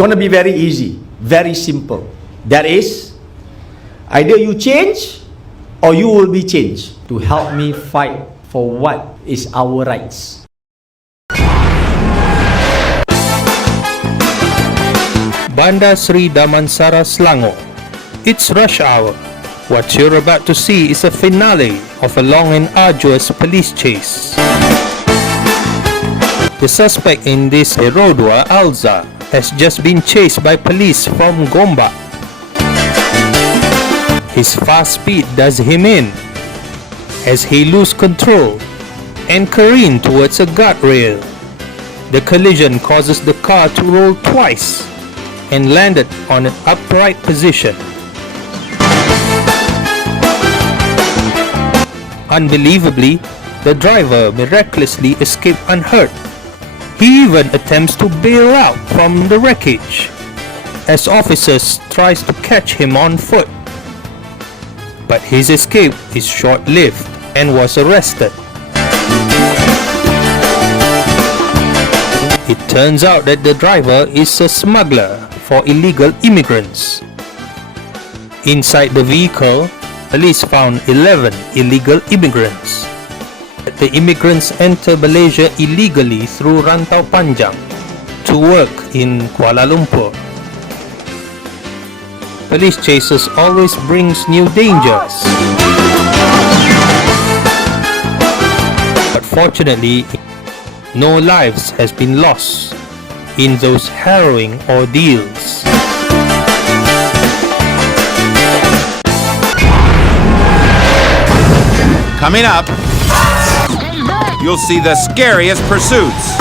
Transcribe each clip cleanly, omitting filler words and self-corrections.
going to be very easy, very simple. That is, either you change or you will be changed to help me fight for what is our rights. Bandar Seri Damansara, Selangor. It's rush hour. What you're about to see is a finale of a long and arduous police chase. The suspect in this Herodua, Alza, has just been chased by police from Gombak. His fast speed does him in as he loses control and careened towards a guardrail. The collision causes the car to roll twice and landed on an upright position. Unbelievably, the driver miraculously escaped unhurt. He even attempts to bail out from the wreckage as officers tries to catch him on foot. But his escape is short-lived and was arrested. It turns out that the driver is a smuggler for illegal immigrants. Inside the vehicle, police found 11 illegal immigrants. The immigrants enter Malaysia illegally through Rantau Panjang to work in Kuala Lumpur. Police chases always brings new dangers. But fortunately, no lives has been lost in those harrowing ordeals. Coming up, you'll see the scariest pursuits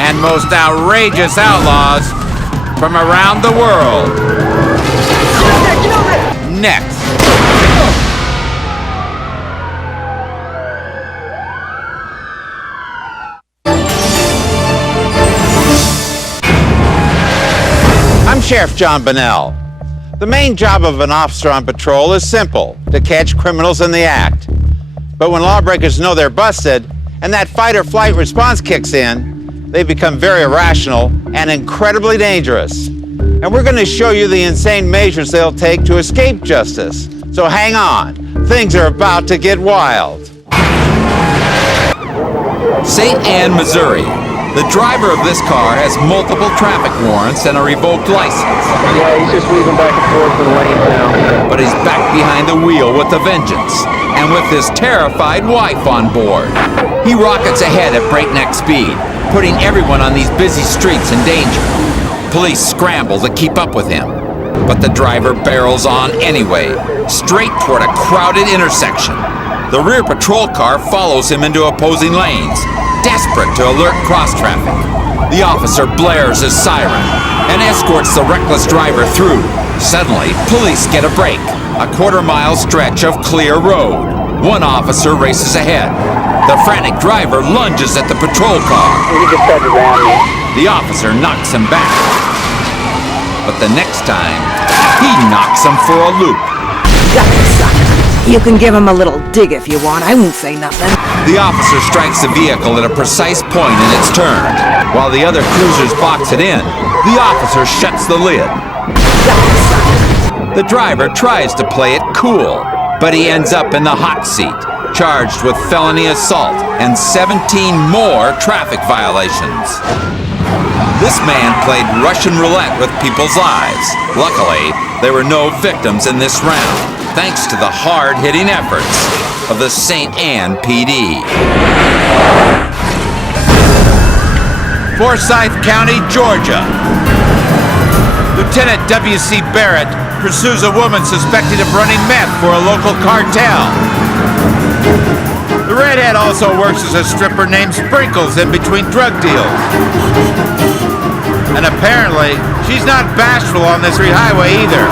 and most outrageous outlaws from around the world. Next. I'm Sheriff John Bunnell. The main job of an officer on patrol is simple: to catch criminals in the act. But when lawbreakers know they're busted and that fight or flight response kicks in, they become very irrational and incredibly dangerous. And we're going to show you the insane measures they'll take to escape justice. So hang on, things are about to get wild. St. Ann, Missouri. The driver of this car has multiple traffic warrants and a revoked license. Yeah, he's just weaving back and forth in the lanes now. But he's back behind the wheel with a vengeance, and with his terrified wife on board. He rockets ahead at breakneck speed, putting everyone on these busy streets in danger. Police scramble to keep up with him, but the driver barrels on anyway, straight toward a crowded intersection. The rear patrol car follows him into opposing lanes, desperate to alert cross-traffic. The officer blares his siren and escorts the reckless driver through. Suddenly, police get a break. A quarter-mile stretch of clear road. One officer races ahead. The frantic driver lunges at the patrol car. The officer knocks him back. But the next time, he knocks him for a loop. You can give him a little dig if you want. I won't say nothing. The officer strikes the vehicle at a precise point in its turn. While the other cruisers box it in, the officer shuts the lid. The driver tries to play it cool, but he ends up in the hot seat, charged with felony assault and 17 more traffic violations. This man played Russian roulette with people's lives. Luckily, there were no victims in this round, thanks to the hard-hitting efforts of the St. Ann PD. Forsyth County, Georgia. Lieutenant W.C. Barrett pursues a woman suspected of running meth for a local cartel. The redhead also works as a stripper named Sprinkles in between drug deals. And apparently, she's not bashful on this highway either.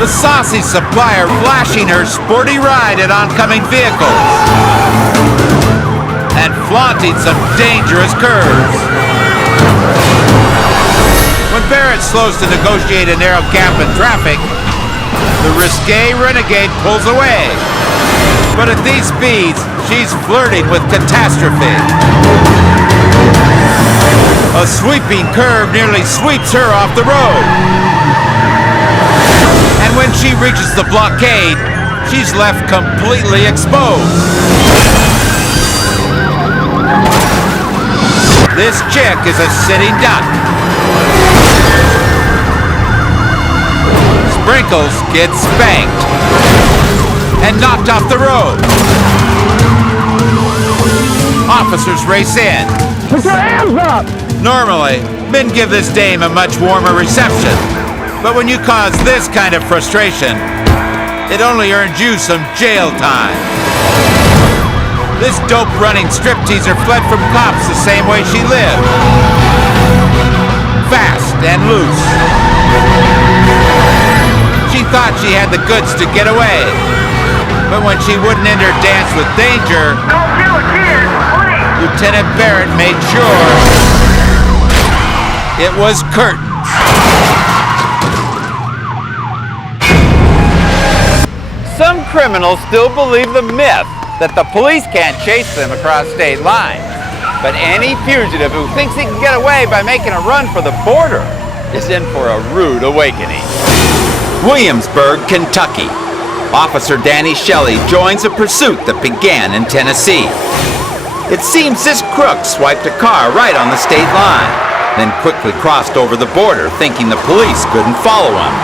The saucy supplier flashing her sporty ride at oncoming vehicles. And flaunting some dangerous curves. When Barrett slows to negotiate a narrow gap in traffic, the risque renegade pulls away. But at these speeds, she's flirting with catastrophe. A sweeping curve nearly sweeps her off the road. And when she reaches the blockade, she's left completely exposed. This chick is a sitting duck. Sprinkles gets spanked and knocked off the road. Officers race in. Put your hands up! Normally, men give this dame a much warmer reception. But when you cause this kind of frustration, it only earns you some jail time. This dope running stripteaser fled from cops the same way she lived. Fast and loose. She thought she had the goods to get away. But when she wouldn't end her dance with danger, Don't do it, kid! Please! Lieutenant Barrett made sure it was curtains. Some criminals still believe the myth that the police can't chase them across state lines. But any fugitive who thinks he can get away by making a run for the border is in for a rude awakening. Williamsburg, Kentucky. Officer Danny Shelley joins a pursuit that began in Tennessee. It seems this crook swiped a car right on the state line, then quickly crossed over the border thinking the police couldn't follow him.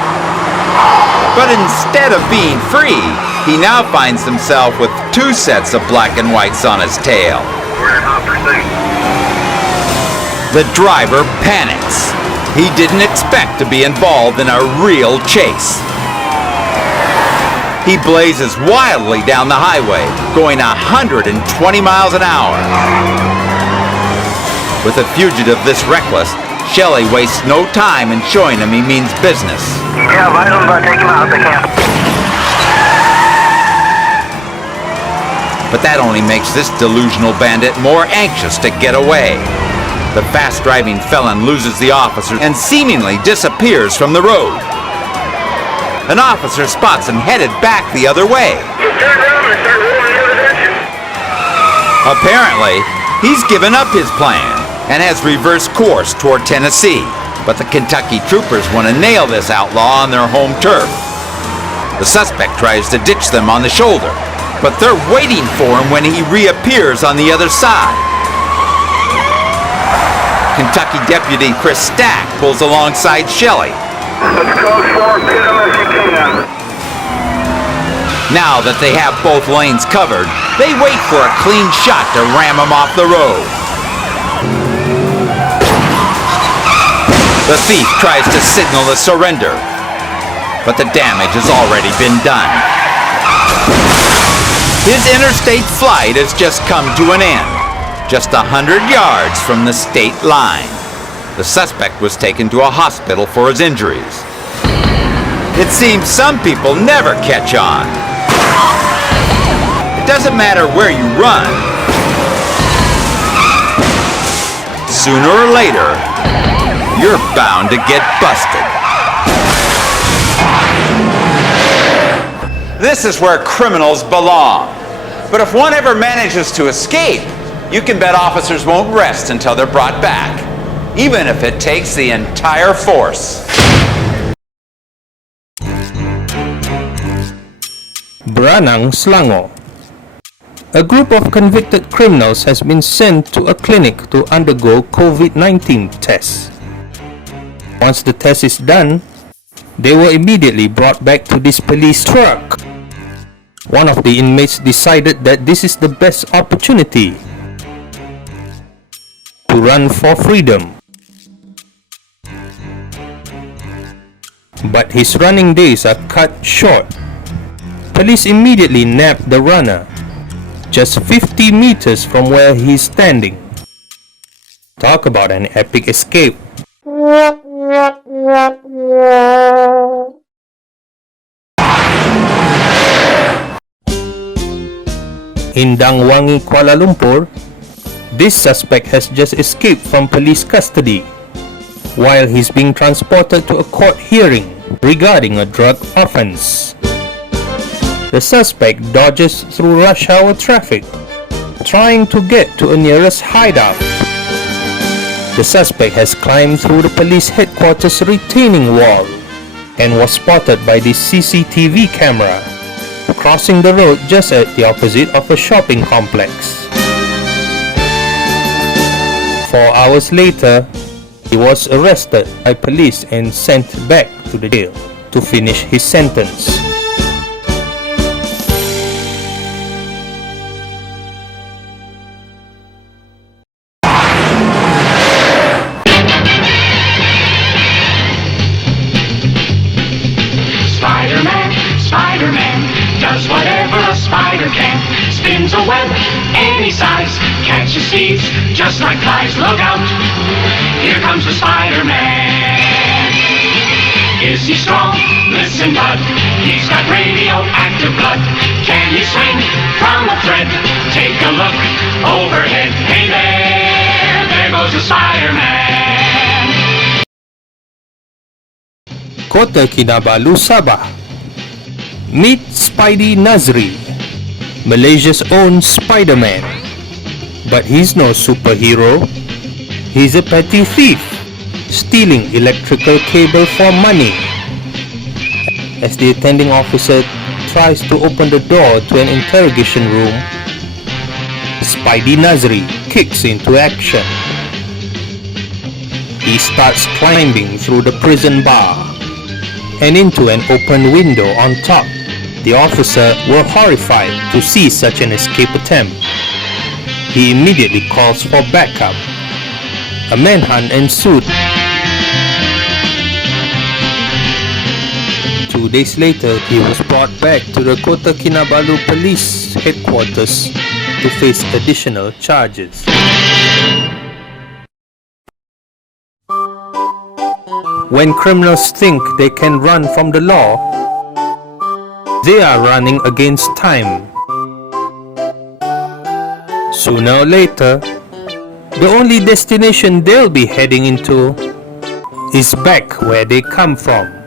But instead of being free, he now finds himself with 2 sets of black and whites on his tail. We're in hot pursuit. The driver panics. He didn't expect to be involved in a real chase. He blazes wildly down the highway, going 120 miles an hour. With a fugitive this reckless, Shelley wastes no time in showing him he means business. Yeah, advise them about taking him out if they can. But that only makes this delusional bandit more anxious to get away. The fast-driving felon loses the officer and seemingly disappears from the road. An officer spots him headed back the other way. Turn around and start rolling the other direction. Apparently, he's given up his plan and has reversed course toward Tennessee. But the Kentucky troopers want to nail this outlaw on their home turf. The suspect tries to ditch them on the shoulder, but they're waiting for him when he reappears on the other side. Kentucky Deputy Chris Stack pulls alongside Shelley. Let's go forward, pit him if you can. Now that they have both lanes covered, they wait for a clean shot to ram him off the road. The thief tries to signal a surrender, but the damage has already been done. His interstate flight has just come to an end, just 100 yards from the state line. The suspect was taken to a hospital for his injuries. It seems some people never catch on. It doesn't matter where you run. Sooner or later, you're bound to get busted. This is where criminals belong. But if one ever manages to escape, you can bet officers won't rest until they're brought back, even if it takes the entire force. Branang, Selangor. A group of convicted criminals has been sent to a clinic to undergo COVID-19 tests. Once the test is done, they were immediately brought back to this police truck. One of the inmates decided that this is the best opportunity to run for freedom. But his running days are cut short. Police immediately nabbed the runner, just 50 meters from where he's standing. Talk about an epic escape. In Dangwangi, Kuala Lumpur, this suspect has just escaped from police custody while he's being transported to a court hearing regarding a drug offense. The suspect dodges through rush hour traffic, trying to get to a nearest hideout. The suspect has climbed through the police headquarters retaining wall and was spotted by the CCTV camera, crossing the road just at the opposite of a shopping complex. 4 hours later, he was arrested by police and sent back to the jail to finish his sentence. Spider-Man does whatever a spider can. Spins a web any size, catches thieves just like flies. Look out, here comes the Spider-Man. Is he strong? Listen, bud, he's got radioactive blood. Can he swing from a thread? Take a look overhead. Hey there goes the Spider-Man. Kota Kinabalu, Sabah. Meet Spidey Nazri, Malaysia's own Spider-Man. But he's no superhero. He's a petty thief, stealing electrical cable for money. As the attending officer tries to open the door to an interrogation room, Spidey Nazri kicks into action. He starts climbing through the prison bar and into an open window on top. The officer were horrified to see such an escape attempt. He immediately calls for backup. A manhunt ensued. 2 days later, he was brought back to the Kota Kinabalu police headquarters to face additional charges. When criminals think they can run from the law, they are running against time. Sooner or later, the only destination they'll be heading into is back where they come from.